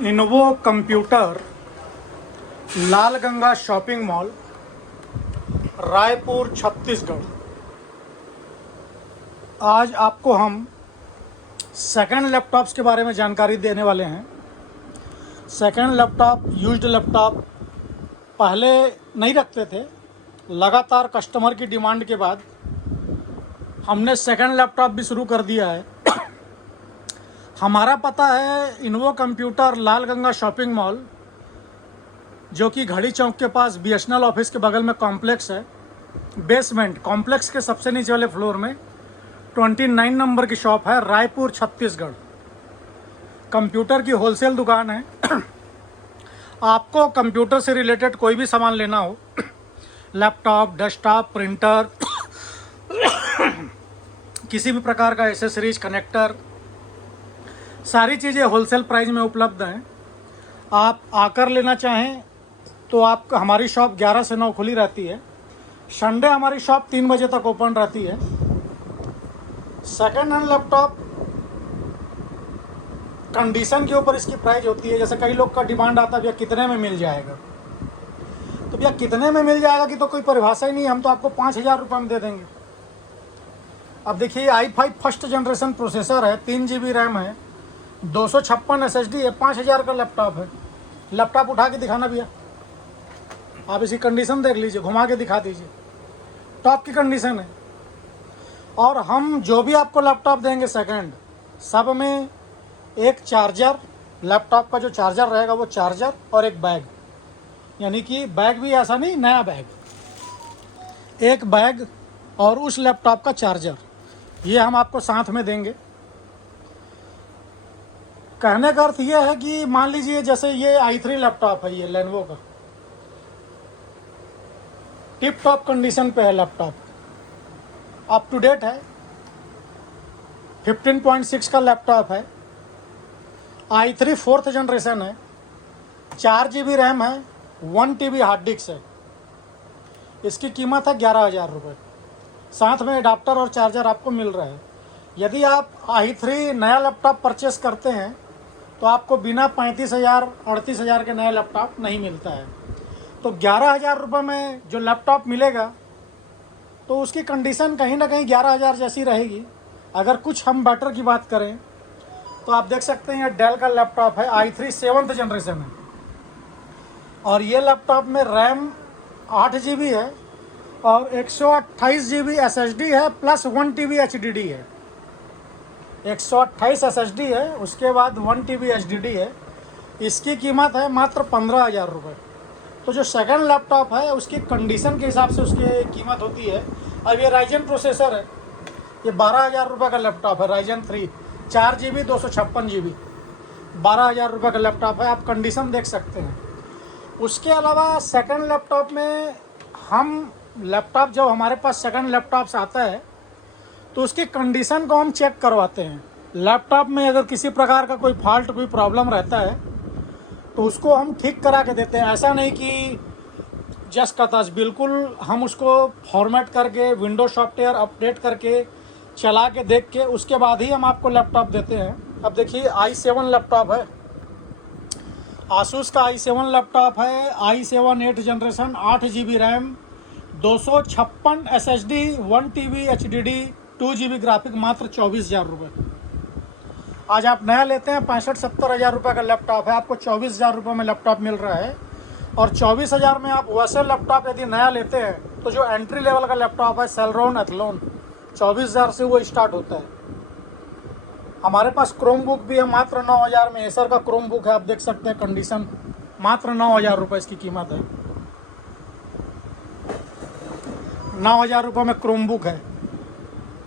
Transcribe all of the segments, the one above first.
इनोवो computer, लाल Ganga shopping mall, Raipur Chhattisgarh. आज आपको हम सेकंड लैपटॉप्स के बारे में जानकारी देने वाले हैं। सेकंड लैपटॉप, यूज्ड लैपटॉप पहले नहीं रखते थे। लगातार कस्टमर की डिमांड के बाद हमने सेकंड लैपटॉप भी शुरू कर दिया है। हमारा पता है इनोवो कंप्यूटर, लाल गंगा शॉपिंग मॉल, जो कि घड़ी चौक के पास BSNL ऑफिस के बगल में कॉम्प्लेक्स है। बेसमेंट कॉम्प्लेक्स के सबसे नीचे वाले फ्लोर में 29 नंबर की शॉप है, रायपुर छत्तीसगढ़। कंप्यूटर की होलसेल दुकान है। आपको कंप्यूटर से रिलेटेड कोई भी सामान लेना हो, लैपटॉप, डेस्कटॉप, प्रिंटर, किसी भी प्रकार का एसेसरीज, कनेक्टर, सारी चीज़ें होलसेल प्राइस में उपलब्ध हैं। आप आकर लेना चाहें तो आप हमारी शॉप 11 से 9 खुली रहती है। संडे हमारी शॉप 3 बजे तक ओपन रहती है। सेकंड हैंड लैपटॉप कंडीशन के ऊपर इसकी प्राइस होती है। जैसे कई लोग का डिमांड आता है, भैया कितने में मिल जाएगा। तो भैया कितने में मिल जाएगा कि तो कोई परिभाषा ही नहीं, हम तो आपको 5,000 रुपये में दे देंगे। अब देखिए i5 फर्स्ट जनरेशन प्रोसेसर है, 3 GB रैम है, 256 SSD है, 5,000 का लैपटॉप है। लैपटॉप उठा के दिखाना भैया, आप इसकी कंडीशन देख लीजिए, घुमा के दिखा दीजिए, टॉप की कंडीशन है। और हम जो भी आपको लैपटॉप देंगे सेकंड, सब में एक चार्जर, लैपटॉप का जो चार्जर रहेगा वो चार्जर, और एक बैग, यानी कि बैग भी ऐसा नहीं, नया बैग, एक बैग और उस लैपटॉप का चार्जर, ये हम आपको साथ में देंगे। कहने का अर्थ ये है कि मान लीजिए जैसे ये i3 लैपटॉप है, ये लेनोवो का टिप टॉप कंडीशन पे है लैपटॉप, अप टू डेट है, 15.6 का लैपटॉप है, i3 फोर्थ जनरेशन है, 4 GB रैम है, 1 TB हार्ड डिस्क है। इसकी कीमत है 11,000 रुपये। साथ में एडाप्टर और चार्जर आपको मिल रहा है। यदि आप i3 नया लैपटॉप परचेस करते हैं तो आपको बिना 35,000 38,000 के नया लैपटॉप नहीं मिलता है। तो 11,000 रुपये में जो लैपटॉप मिलेगा तो उसकी कंडीशन कहीं ना कहीं 11,000 जैसी रहेगी। अगर कुछ हम बेटर की बात करें तो आप देख सकते हैं, डेल का लैपटॉप है, i3 7th जनरेशन है, और ये लैपटॉप में रैम 8 GB है और 128 GB SSD है, प्लस 1 TB HDD है। 128 SSD है, उसके बाद 1 TB HDD है। इसकी कीमत है मात्र 15,000 रुपये। तो जो सेकंड लैपटॉप है उसकी कंडीशन के हिसाब से उसकी कीमत होती है। अब ये राइजन प्रोसेसर है, ये 12,000 रुपये का लैपटॉप है, राइजन 3, 4 GB 256 GB, 12,000 रुपये का लैपटॉप है। आप कंडीशन देख सकते हैं। उसके अलावा सेकंड लैपटॉप में हम लैपटॉप, जब हमारे पास सेकंड लैपटॉप्स आता है तो उसकी कंडीशन को हम चेक करवाते हैं। लैपटॉप में अगर किसी प्रकार का कोई फॉल्ट, कोई प्रॉब्लम रहता है तो उसको हम ठीक करा के देते हैं। ऐसा नहीं कि जस्ट का तस, बिल्कुल हम उसको फॉर्मेट करके, विंडो सॉफ्टवेयर अपडेट करके, चला के देख के उसके बाद ही हम आपको लैपटॉप देते हैं। अब देखिए i7 लैपटॉप है, आसूस का i7 लैपटॉप है, i7 8th generation, 8 GB RAM, 256 SSD, 1 TB HDD, 2 GB graphic, मात्र 24,000 रुपये। आज आप नया लेते हैं 65-70 हज़ार रुपये का लैपटॉप है, आपको 24,000 रुपये में लैपटॉप मिल रहा है। और 24,000 में आप वैसे लैपटॉप यदि नया लेते हैं तो जो एंट्री लेवल का लैपटॉप है, सेलरॉन, एथलॉन, 24,000 से वो स्टार्ट होता है। हमारे पास क्रोम बुक भी है, मात्र 9,000 में। एसर का क्रोम बुक है, आप देख सकते हैं कंडीशन, मात्र 9,000 रुपये इसकी कीमत है। 9,000 रुपये में क्रोम बुक है।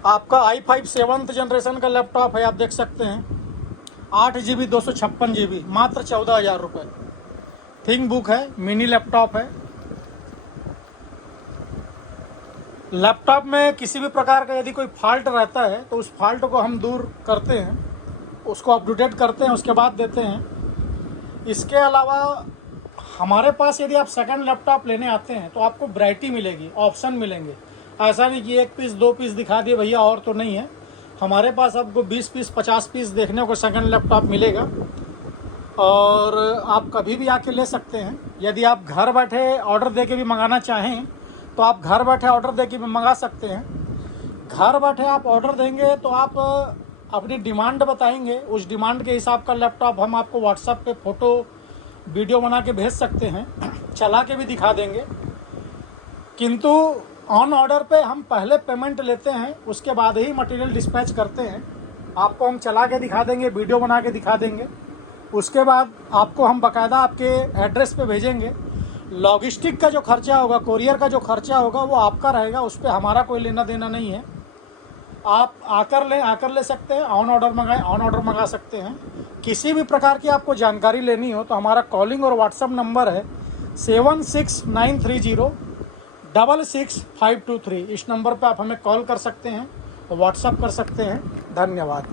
आपका i5 7th जनरेशन का लैपटॉप है, आप देख सकते हैं, 8 GB 256 GB, मात्र 14,000 रुपये। थिंक बुक है, मिनी लैपटॉप है। लैपटॉप में किसी भी प्रकार का यदि कोई फॉल्ट रहता है तो उस फॉल्ट को हम दूर करते हैं, उसको अपडेट करते हैं, उसके बाद देते हैं। इसके अलावा हमारे पास यदि आप सेकंड लैपटॉप लेने आते हैं तो आपको वैरायटी मिलेगी, ऑप्शन मिलेंगे। ऐसा नहीं कि 1 पीस 2 पीस दिखा दिए भैया और तो नहीं है। हमारे पास आपको 20 पीस 50 पीस देखने को सेकंड लैपटॉप मिलेगा। और आप कभी भी आके ले सकते हैं। यदि आप घर बैठे ऑर्डर दे के भी मंगाना चाहें तो आप घर बैठे ऑर्डर दे के भी मंगा सकते हैं। घर बैठे आप ऑर्डर देंगे तो आप अपनी डिमांड बताएंगे, उस डिमांड के हिसाब का लैपटॉप हम आपको व्हाट्सएप पे फ़ोटो वीडियो बना के भेज सकते हैं, चला के भी दिखा देंगे। किंतु ऑन ऑर्डर पे हम पहले पेमेंट लेते हैं, उसके बाद ही मटेरियल डिस्पैच करते हैं। आपको हम चला के दिखा देंगे, वीडियो बना के दिखा देंगे, उसके बाद आपको हम बाकायदा आपके एड्रेस पे भेजेंगे। लॉजिस्टिक का जो खर्चा होगा, कोरियर का जो खर्चा होगा वो आपका रहेगा, उस पर हमारा कोई लेना देना नहीं है। आप आकर ले सकते हैं, ऑन ऑर्डर मंगा सकते हैं। किसी भी प्रकार की आपको जानकारी लेनी हो तो हमारा कॉलिंग और व्हाट्सअप नंबर है 76930666523। इस नंबर पर आप हमें कॉल कर सकते हैं और व्हाट्सअप कर सकते हैं। धन्यवाद।